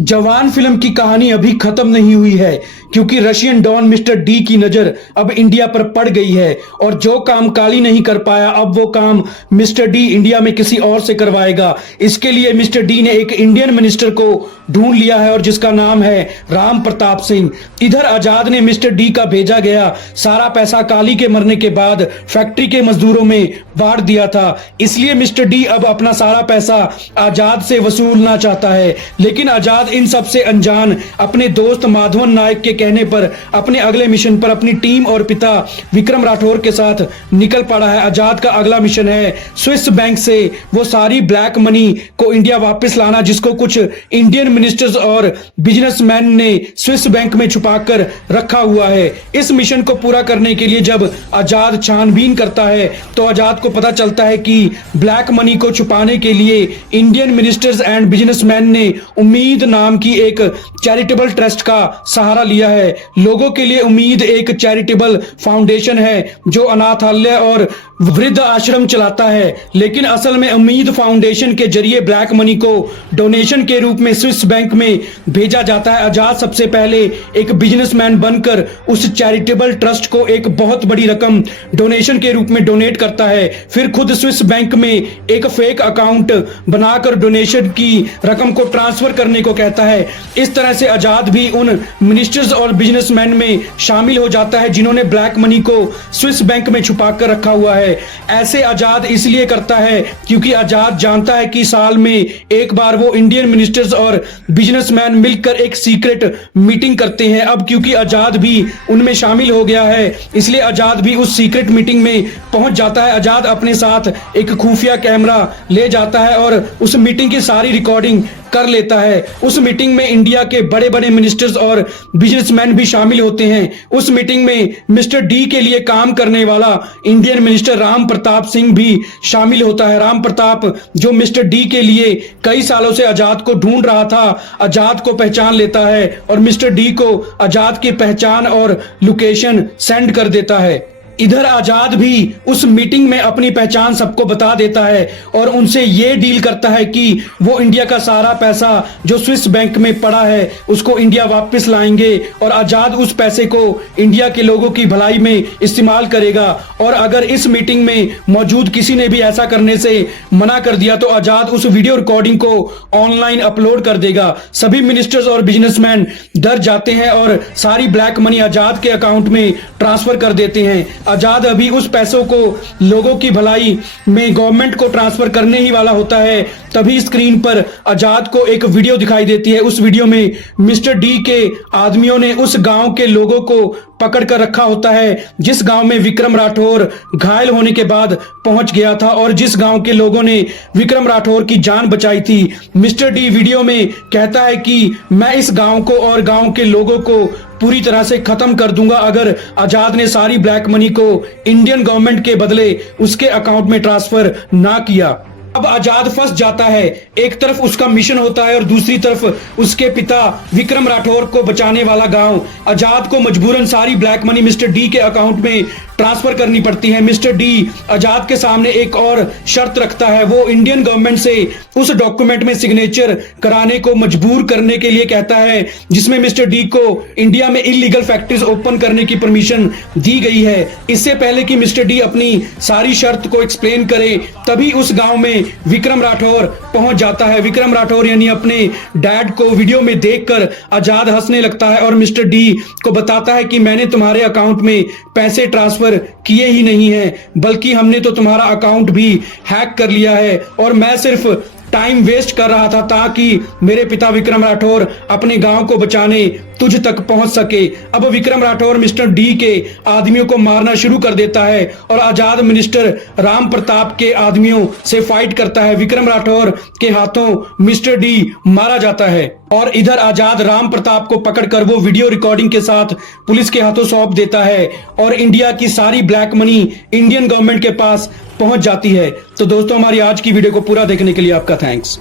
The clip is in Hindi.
जवान फिल्म की कहानी अभी खत्म नहीं हुई है, क्योंकि रशियन डॉन मिस्टर डी की नजर अब इंडिया पर पड़ गई है और जो काम काली नहीं कर पाया अब वो काम मिस्टर डी इंडिया में किसी और से करवाएगा। इसके लिए मिस्टर डी ने एक इंडियन मिनिस्टर को ढूंढ लिया है और जिसका नाम है राम प्रताप सिंह। इधर आजाद ने मिस्टर डी का भेजा गया सारा पैसा काली के मरने के बाद फैक्ट्री के मजदूरों में बांट दिया था, इसलिए मिस्टर डी अब अपना सारा पैसा आजाद से वसूलना चाहता है। लेकिन आजाद इन सब से अनजान अपने दोस्त माधवन नायक के कहने पर अपने अगले मिशन पर अपनी टीम और पिता विक्रम राठौर के साथ निकल पड़ा है। आजाद का अगला मिशन है स्विस बैंक से वो सारी ब्लैक मनी को इंडिया वापस लाना जिसको कुछ इंडियन मिनिस्टर्स और बिजनेसमैन ने स्विस बैंक में छुपाकर रखा हुआ है। इस मिशन को पूरा करने के लिए जब आजाद छानबीन करता है तो आजाद को पता चलता है कि ब्लैक मनी को छुपाने के लिए इंडियन मिनिस्टर्स एंड बिजनेसमैन ने उम्मीद नाम की एक चैरिटेबल ट्रस्ट का सहारा लिया है। लोगों के लिए उम्मीद एक चैरिटेबल फाउंडेशन है जो अनाथालय और वृद्ध आश्रम चलाता है, लेकिन असल में उम्मीद फाउंडेशन के जरिए ब्लैक मनी को डोनेशन के रूप में स्विस बैंक में भेजा जाता है। आजाद सबसे पहले एक बिजनेसमैन बनकर उस चैरिटेबल ट्रस्ट को एक बहुत बड़ी रकम डोनेशन के रूप में डोनेट करता है, फिर खुद स्विस बैंक में एक फेक अकाउंट बनाकर डोनेशन की रकम को ट्रांसफर करने को कहता है। इस तरह से आजाद भी उन मिनिस्टर्स और बिजनेसमैन में शामिल हो जाता है जिन्होंने ब्लैक मनी को स्विस बैंक में छुपा कर रखा हुआ है। ऐसे आजाद इसलिए करता है क्योंकि आजाद जानता है कि साल में एक बार वो इंडियन मिनिस्टर्स और बिजनेसमैन मिलकर एक सीक्रेट मीटिंग करते हैं। अब क्योंकि आजाद भी उनमें शामिल हो गया है इसलिए आजाद भी उस सीक्रेट मीटिंग में पहुंच जाता है। आजाद अपने साथ एक खुफिया कैमरा ले जाता है और उस मीटिंग की सारी रिकॉर्डिंग कर लेता है। उस मीटिंग में इंडिया के बड़े बड़े मिनिस्टर्स और बिजनेसमैन भी शामिल होते हैं। उस मीटिंग में मिस्टर डी के लिए काम करने वाला इंडियन मिनिस्टर राम प्रताप सिंह भी शामिल होता है। राम प्रताप जो मिस्टर डी के लिए कई सालों से आजाद को ढूंढ रहा था, आजाद को पहचान लेता है और मिस्टर डी को आजाद की पहचान और लोकेशन सेंड कर देता है। इधर आजाद भी उस मीटिंग में अपनी पहचान सबको बता देता है और उनसे ये डील करता है कि वो इंडिया का सारा पैसा जो स्विस बैंक में पड़ा है उसको इंडिया वापस लाएंगे और आजाद उस पैसे को इंडिया के लोगों की भलाई में इस्तेमाल करेगा। और अगर इस मीटिंग में मौजूद किसी ने भी ऐसा करने से मना कर दिया तो आजाद उस वीडियो रिकॉर्डिंग को ऑनलाइन अपलोड कर देगा। सभी मिनिस्टर्स और बिजनेसमैन डर जाते हैं और सारी ब्लैक मनी आजाद के अकाउंट में ट्रांसफर कर देते हैं। आजाद अभी उस पैसों को लोगों की भलाई में गवर्नमेंट को ट्रांसफर करने ही वाला होता है, तभी स्क्रीन पर आजाद को एक वीडियो दिखाई देती है। उस वीडियो में मिस्टर डी के आदमियों ने उस गांव के लोगों को पकड़ कर रखा होता है जिस गांव में विक्रम राठौर घायल होने के बाद पहुंच गया था और जिस गांव के लोगों ने विक्रम राठौर की जान बचाई थी। मिस्टर डी वीडियो में कहता है कि मैं इस गांव को और गांव के लोगों को पूरी तरह से खत्म कर दूंगा अगर आजाद ने सारी ब्लैक मनी को इंडियन गवर्नमेंट के बदले उसके अकाउंट में ट्रांसफर ना किया। अब आजाद फंस जाता है, एक तरफ उसका मिशन होता है और दूसरी तरफ उसके पिता विक्रम राठौर को बचाने वाला गांव। आजाद को मजबूरन सारी ब्लैक मनी मिस्टर डी के अकाउंट में ट्रांसफर करनी पड़ती है। मिस्टर डी आजाद के सामने एक और शर्त रखता है, वो इंडियन गवर्नमेंट से उस डॉक्यूमेंट में सिग्नेचर कराने को मजबूर करने के लिए कहता है जिसमें मिस्टर डी को इंडिया में इलीगल फैक्ट्रीज ओपन करने की परमिशन दी गई है। इससे पहले कि मिस्टर डी अपनी सारी शर्त को एक्सप्लेन करे तभी उस गांव में विक्रम राठौर पहुंच जाता है। विक्रम राठौर यानी अपने डैड को वीडियो में देखकर आजाद हंसने लगता है और मिस्टर डी को बताता है कि मैंने तुम्हारे अकाउंट में पैसे ट्रांसफर किए ही नहीं है बल्कि हमने तो तुम्हारा अकाउंट भी हैक कर लिया है और मैं सिर्फ टाइम वेस्ट कर रहा था ताकि मेरे पिता विक्रम राठौर अपने गांव को बचाने तुझ तक पहुंच सके। अब विक्रम राठौर मिस्टर डी के आदमियों को मारना शुरू कर देता है और आजाद मिनिस्टर राम प्रताप के आदमियों से फाइट करता है। विक्रम राठौर के हाथों मिस्टर डी मारा जाता है और इधर आजाद राम प्रताप को पकड़कर वो वीडियो रिकॉर्डिंग के साथ पुलिस के हाथों सौंप देता है और इंडिया की सारी ब्लैक मनी इंडियन गवर्नमेंट के पास पहुंच जाती है। तो दोस्तों हमारी आज की वीडियो को पूरा देखने के लिए आपका थैंक्स।